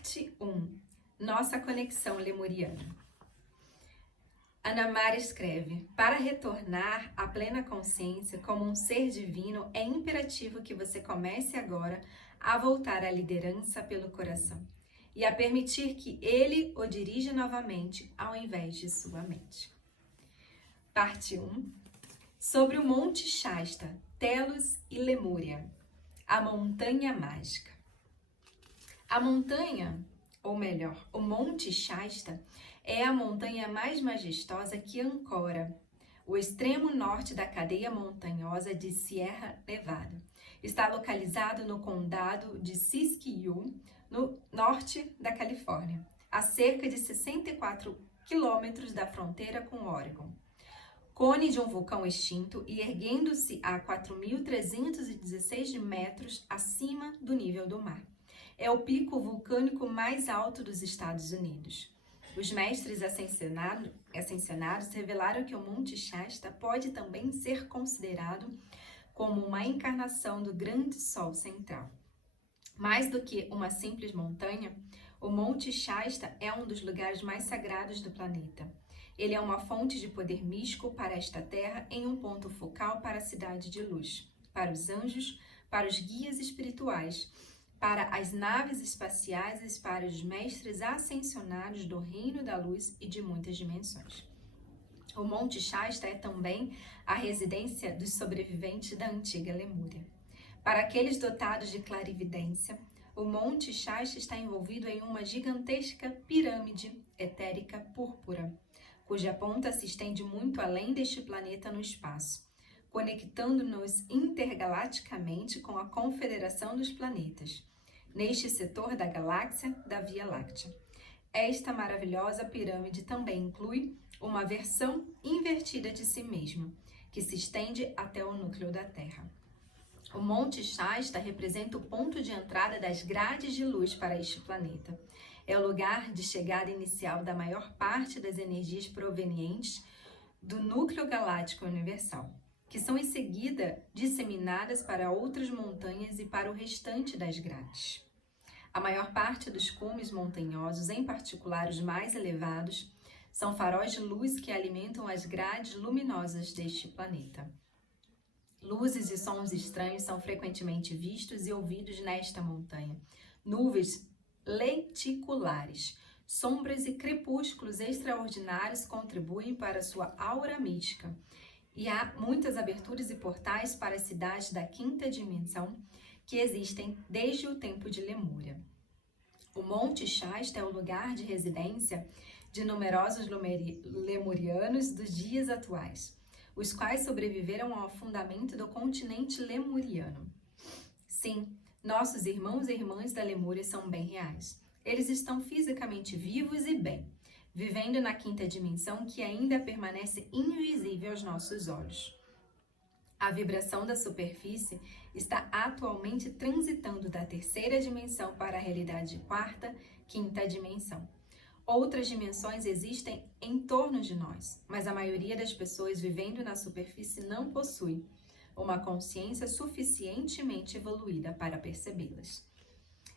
Parte 1. Nossa conexão lemuriana. Ana Mara escreve: para retornar à plena consciência como um ser divino, é imperativo que você comece agora a voltar à liderança pelo coração e a permitir que ele o dirija novamente ao invés de sua mente. Parte 1. Sobre o Monte Shasta, Telos e Lemúria. A montanha mágica. A montanha, ou melhor, o Monte Shasta, é a montanha mais majestosa que Ancora, o extremo norte da cadeia montanhosa de Sierra Nevada. Está localizado no condado de Siskiyou, no norte da Califórnia, a cerca de 64 quilômetros da fronteira com Oregon. Cone de um vulcão extinto e erguendo-se a 4.316 metros acima do nível do mar. É o pico vulcânico mais alto dos Estados Unidos. Os mestres ascensionados revelaram que o Monte Shasta pode também ser considerado como uma encarnação do grande Sol central. Mais do que uma simples montanha, o Monte Shasta é um dos lugares mais sagrados do planeta. Ele é uma fonte de poder místico para esta terra em um ponto focal para a cidade de luz, para os anjos, para os guias espirituais, para as naves espaciais e para os mestres ascensionados do reino da luz e de muitas dimensões. O Monte Shasta é também a residência dos sobreviventes da antiga Lemúria. Para aqueles dotados de clarividência, o Monte Shasta está envolvido em uma gigantesca pirâmide etérica púrpura, cuja ponta se estende muito além deste planeta no espaço, conectando-nos intergalaticamente com a Confederação dos Planetas, neste setor da galáxia da Via Láctea. Esta maravilhosa pirâmide também inclui uma versão invertida de si mesma, que se estende até o núcleo da Terra. O Monte Shasta representa o ponto de entrada das grades de luz para este planeta. É o lugar de chegada inicial da maior parte das energias provenientes do núcleo galáctico universal, que são em seguida disseminadas para outras montanhas e para o restante das grades. A maior parte dos cumes montanhosos, em particular os mais elevados, são faróis de luz que alimentam as grades luminosas deste planeta. Luzes e sons estranhos são frequentemente vistos e ouvidos nesta montanha. Nuvens leticulares, sombras e crepúsculos extraordinários contribuem para sua aura mística. E há muitas aberturas e portais para as cidades da quinta dimensão que existem desde o tempo de Lemúria. O Monte Shasta é o lugar de residência de numerosos lemurianos dos dias atuais, os quais sobreviveram ao afundamento do continente lemuriano. Sim, nossos irmãos e irmãs da Lemúria são bem reais. Eles estão fisicamente vivos e bem, vivendo na quinta dimensão que ainda permanece invisível aos nossos olhos. A vibração da superfície está atualmente transitando da terceira dimensão para a realidade de quarta, quinta dimensão. Outras dimensões existem em torno de nós, mas a maioria das pessoas vivendo na superfície não possui uma consciência suficientemente evoluída para percebê-las.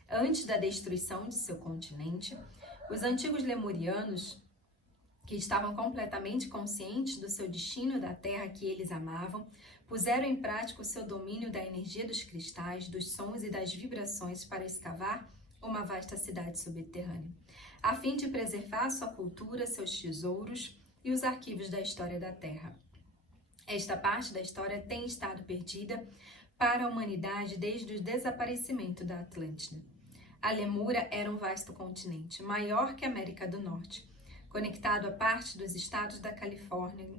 Antes da destruição de seu continente, os antigos lemurianos, que estavam completamente conscientes do seu destino da terra que eles amavam, puseram em prática o seu domínio da energia dos cristais, dos sons e das vibrações para escavar uma vasta cidade subterrânea, a fim de preservar sua cultura, seus tesouros e os arquivos da história da Terra. Esta parte da história tem estado perdida para a humanidade desde o desaparecimento da Atlântida. A Lemúria era um vasto continente, maior que a América do Norte, conectado a parte dos estados da Califórnia,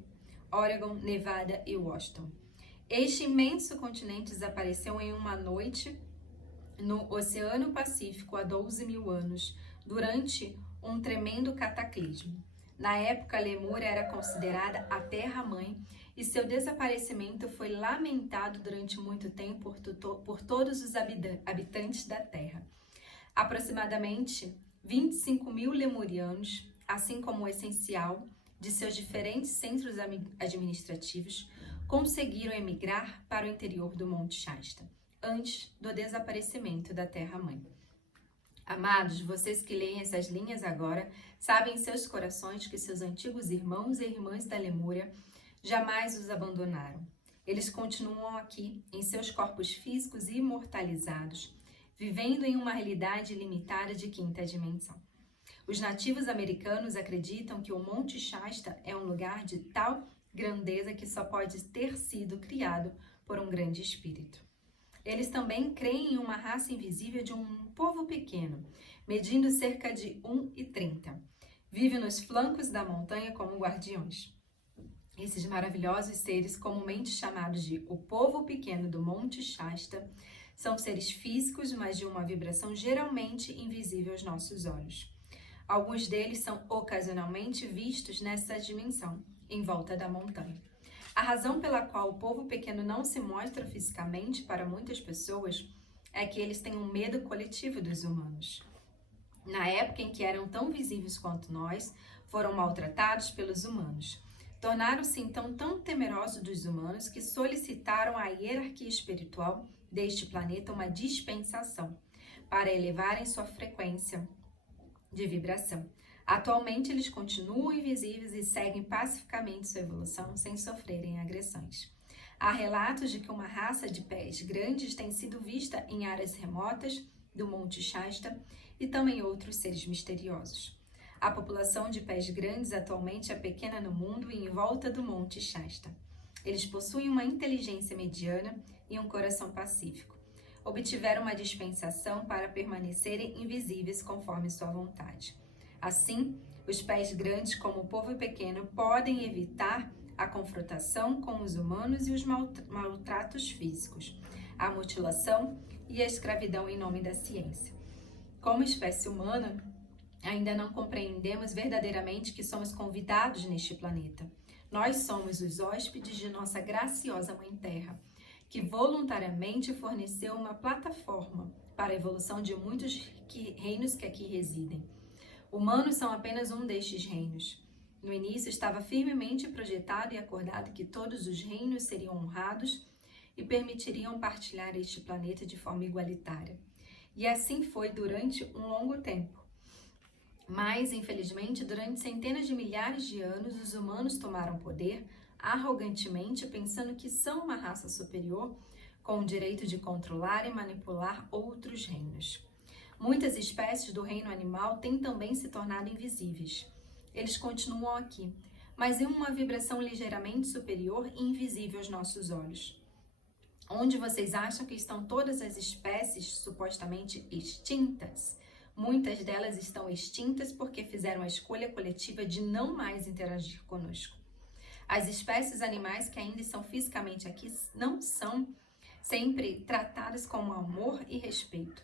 Oregon, Nevada e Washington. Este imenso continente desapareceu em uma noite no Oceano Pacífico há 12 mil anos, durante um tremendo cataclismo. Na época, a Lemúria era considerada a Terra-mãe e seu desaparecimento foi lamentado durante muito tempo por todos os habitantes da Terra. Aproximadamente 25 mil lemurianos, assim como o essencial de seus diferentes centros administrativos, conseguiram emigrar para o interior do Monte Shasta, antes do desaparecimento da Terra-mãe. Amados, vocês que leem essas linhas agora, sabem em seus corações que seus antigos irmãos e irmãs da Lemúria jamais os abandonaram. Eles continuam aqui, em seus corpos físicos imortalizados, vivendo em uma realidade limitada de quinta dimensão. Os nativos americanos acreditam que o Monte Shasta é um lugar de tal grandeza que só pode ter sido criado por um grande espírito. Eles também creem em uma raça invisível de um povo pequeno, medindo cerca de 1,30. Vive nos flancos da montanha como guardiões. Esses maravilhosos seres, comumente chamados de o povo pequeno do Monte Shasta, são seres físicos, mas de uma vibração geralmente invisível aos nossos olhos. Alguns deles são ocasionalmente vistos nessa dimensão, em volta da montanha. A razão pela qual o povo pequeno não se mostra fisicamente para muitas pessoas é que eles têm um medo coletivo dos humanos. Na época em que eram tão visíveis quanto nós, foram maltratados pelos humanos. Tornaram-se então tão temerosos dos humanos que solicitaram à hierarquia espiritual deste planeta uma dispensação para elevarem sua frequência de vibração. Atualmente, eles continuam invisíveis e seguem pacificamente sua evolução sem sofrerem agressões. Há relatos de que uma raça de pés grandes tem sido vista em áreas remotas do Monte Shasta e também outros seres misteriosos. A população de pés grandes atualmente é pequena no mundo e em volta do Monte Shasta. Eles possuem uma inteligência mediana e um coração pacífico. Obtiveram uma dispensação para permanecerem invisíveis conforme sua vontade. Assim, os pés grandes, como o povo pequeno, podem evitar a confrontação com os humanos e os maltratos físicos, a mutilação e a escravidão em nome da ciência. Como espécie humana, ainda não compreendemos verdadeiramente que somos convidados neste planeta. Nós somos os hóspedes de nossa graciosa Mãe Terra, que voluntariamente forneceu uma plataforma para a evolução de muitos reinos que aqui residem. Humanos são apenas um destes reinos. No início estava firmemente projetado e acordado que todos os reinos seriam honrados e permitiriam partilhar este planeta de forma igualitária. E assim foi durante um longo tempo. Mas, infelizmente, durante centenas de milhares de anos, os humanos tomaram poder arrogantemente, pensando que são uma raça superior com o direito de controlar e manipular outros reinos. Muitas espécies do reino animal têm também se tornado invisíveis. Eles continuam aqui, mas em uma vibração ligeiramente superior e invisível aos nossos olhos. Onde vocês acham que estão todas as espécies supostamente extintas? Muitas delas estão extintas porque fizeram a escolha coletiva de não mais interagir conosco. As espécies animais que ainda estão fisicamente aqui não são sempre tratadas com amor e respeito.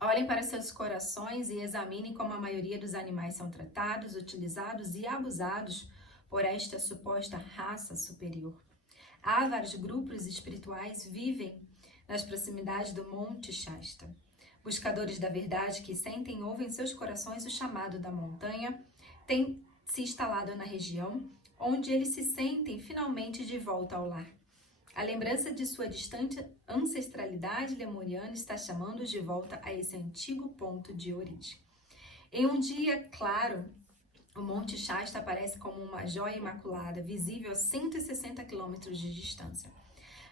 Olhem para seus corações e examinem como a maioria dos animais são tratados, utilizados e abusados por esta suposta raça superior. Há vários grupos espirituais vivem nas proximidades do Monte Shasta. Buscadores da verdade que sentem e ouvem em seus corações o chamado da montanha têm se instalado na região onde eles se sentem finalmente de volta ao lar. A lembrança de sua distante ancestralidade lemuriana está chamando-os de volta a esse antigo ponto de origem. Em um dia claro, o Monte Shasta aparece como uma joia imaculada, visível a 160 quilômetros de distância.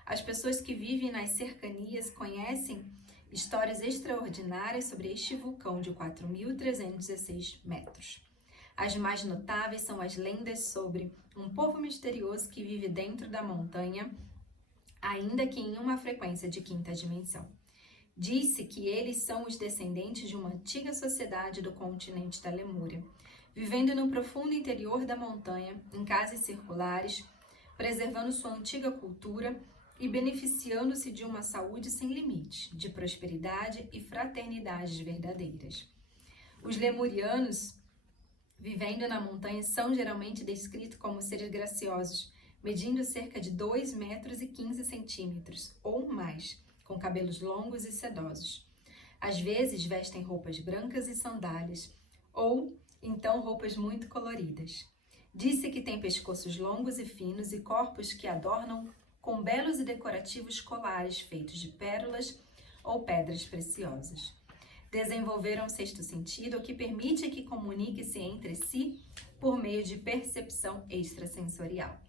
As pessoas que vivem nas cercanias conhecem histórias extraordinárias sobre este vulcão de 4.316 metros. As mais notáveis são as lendas sobre um povo misterioso que vive dentro da montanha, ainda que em uma frequência de quinta dimensão. Diz-se que eles são os descendentes de uma antiga sociedade do continente da Lemúria, vivendo no profundo interior da montanha, em casas circulares, preservando sua antiga cultura e beneficiando-se de uma saúde sem limite, de prosperidade e fraternidades verdadeiras. Os lemurianos, vivendo na montanha, são geralmente descritos como seres graciosos, medindo cerca de 2 metros e 15 centímetros ou mais, com cabelos longos e sedosos. Às vezes vestem roupas brancas e sandálias, ou então roupas muito coloridas. Diz-se que têm pescoços longos e finos e corpos que adornam com belos e decorativos colares feitos de pérolas ou pedras preciosas. Desenvolveram o sexto sentido, o que permite que comunique-se entre si por meio de percepção extrasensorial.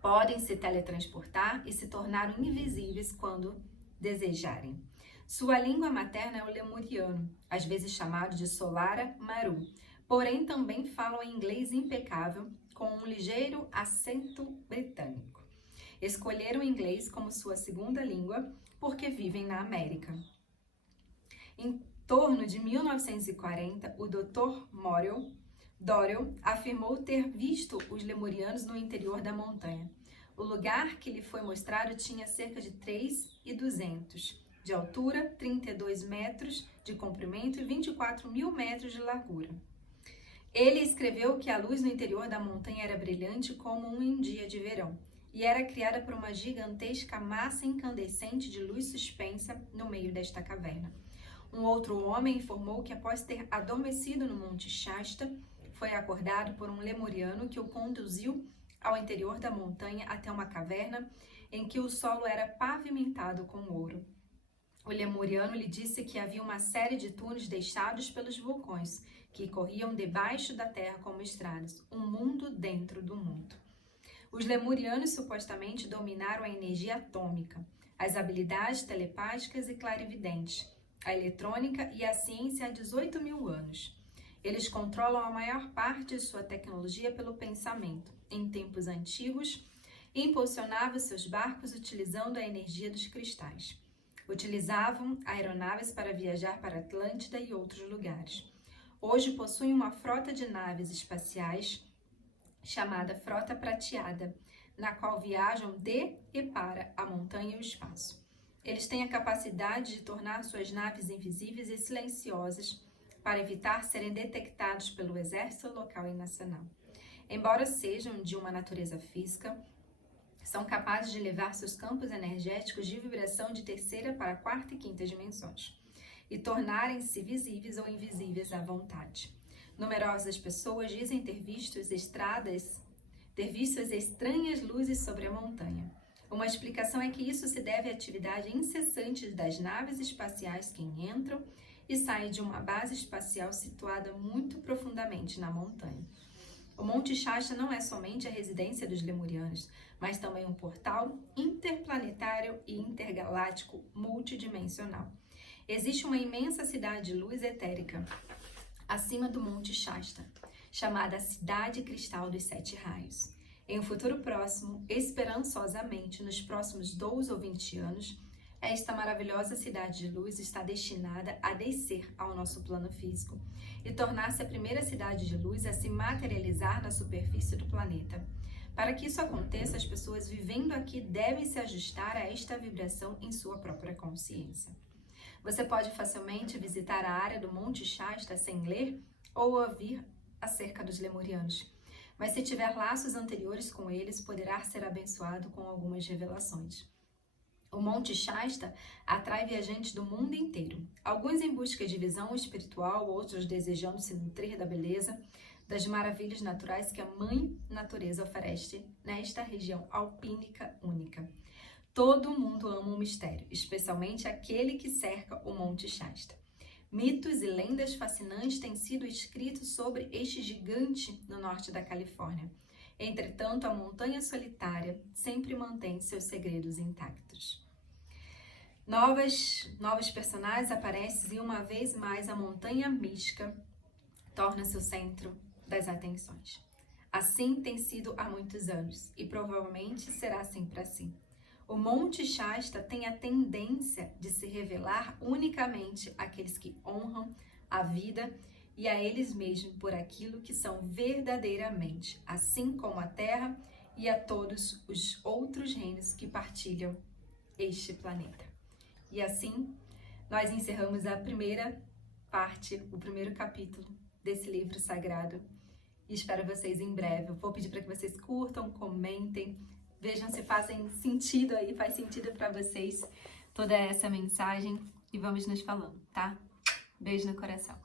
Podem se teletransportar e se tornar invisíveis quando desejarem. Sua língua materna é o lemuriano, às vezes chamado de Solara Maru, porém também falam inglês impecável com um ligeiro acento britânico. Escolheram o inglês como sua segunda língua porque vivem na América. Em torno de 1940, o Dr. Dorrell afirmou ter visto os lemurianos no interior da montanha. O lugar que lhe foi mostrado tinha cerca de 3.200 de altura, 32 metros de comprimento e 24 mil metros de largura. Ele escreveu que a luz no interior da montanha era brilhante como um dia de verão e era criada por uma gigantesca massa incandescente de luz suspensa no meio desta caverna. Um outro homem informou que após ter adormecido no Monte Shasta, foi acordado por um lemuriano que o conduziu ao interior da montanha até uma caverna em que o solo era pavimentado com ouro. O lemuriano lhe disse que havia uma série de túneis deixados pelos vulcões que corriam debaixo da terra como estradas, um mundo dentro do mundo. Os lemurianos supostamente dominaram a energia atômica, as habilidades telepáticas e clarividentes, a eletrônica e a ciência há 18 mil anos. Eles controlam a maior parte de sua tecnologia pelo pensamento. Em tempos antigos, impulsionavam seus barcos utilizando a energia dos cristais. Utilizavam aeronaves para viajar para Atlântida e outros lugares. Hoje possuem uma frota de naves espaciais chamada Frota Prateada, na qual viajam de e para a montanha e o espaço. Eles têm a capacidade de tornar suas naves invisíveis e silenciosas para evitar serem detectados pelo exército local e nacional. Embora sejam de uma natureza física, são capazes de levar seus campos energéticos de vibração de terceira para quarta e quinta dimensões e tornarem-se visíveis ou invisíveis à vontade. Numerosas pessoas dizem ter visto as estranhas luzes sobre a montanha. Uma explicação é que isso se deve à atividade incessante das naves espaciais que entram e saem de uma base espacial situada muito profundamente na montanha. O Monte Shasta não é somente a residência dos lemurianos, mas também um portal interplanetário e intergaláctico multidimensional. Existe uma imensa cidade de luz etérica acima do Monte Shasta, chamada a Cidade Cristal dos Sete Raios. Em um futuro próximo, esperançosamente, nos próximos 12 ou 20 anos, esta maravilhosa cidade de luz está destinada a descer ao nosso plano físico e tornar-se a primeira cidade de luz a se materializar na superfície do planeta. Para que isso aconteça, as pessoas vivendo aqui devem se ajustar a esta vibração em sua própria consciência. Você pode facilmente visitar a área do Monte Shasta sem ler ou ouvir acerca dos lemurianos. Mas se tiver laços anteriores com eles, poderá ser abençoado com algumas revelações. O Monte Shasta atrai viajantes do mundo inteiro, alguns em busca de visão espiritual, outros desejando se nutrir da beleza, das maravilhas naturais que a Mãe Natureza oferece nesta região alpínica única. Todo mundo ama um mistério, especialmente aquele que cerca o Monte Shasta. Mitos e lendas fascinantes têm sido escritos sobre este gigante no norte da Califórnia. Entretanto, a montanha solitária sempre mantém seus segredos intactos. Novos personagens aparecem e uma vez mais a montanha mística torna-se o centro das atenções. Assim tem sido há muitos anos e provavelmente será sempre assim. O Monte Shasta tem a tendência de se revelar unicamente àqueles que honram a vida e a eles mesmos por aquilo que são verdadeiramente, assim como a Terra e a todos os outros reinos que partilham este planeta. E assim, nós encerramos a primeira parte, o primeiro capítulo desse livro sagrado. E espero vocês em breve. Eu vou pedir para que vocês curtam, comentem, vejam se faz sentido para vocês toda essa mensagem e vamos nos falando, tá? Beijo no coração.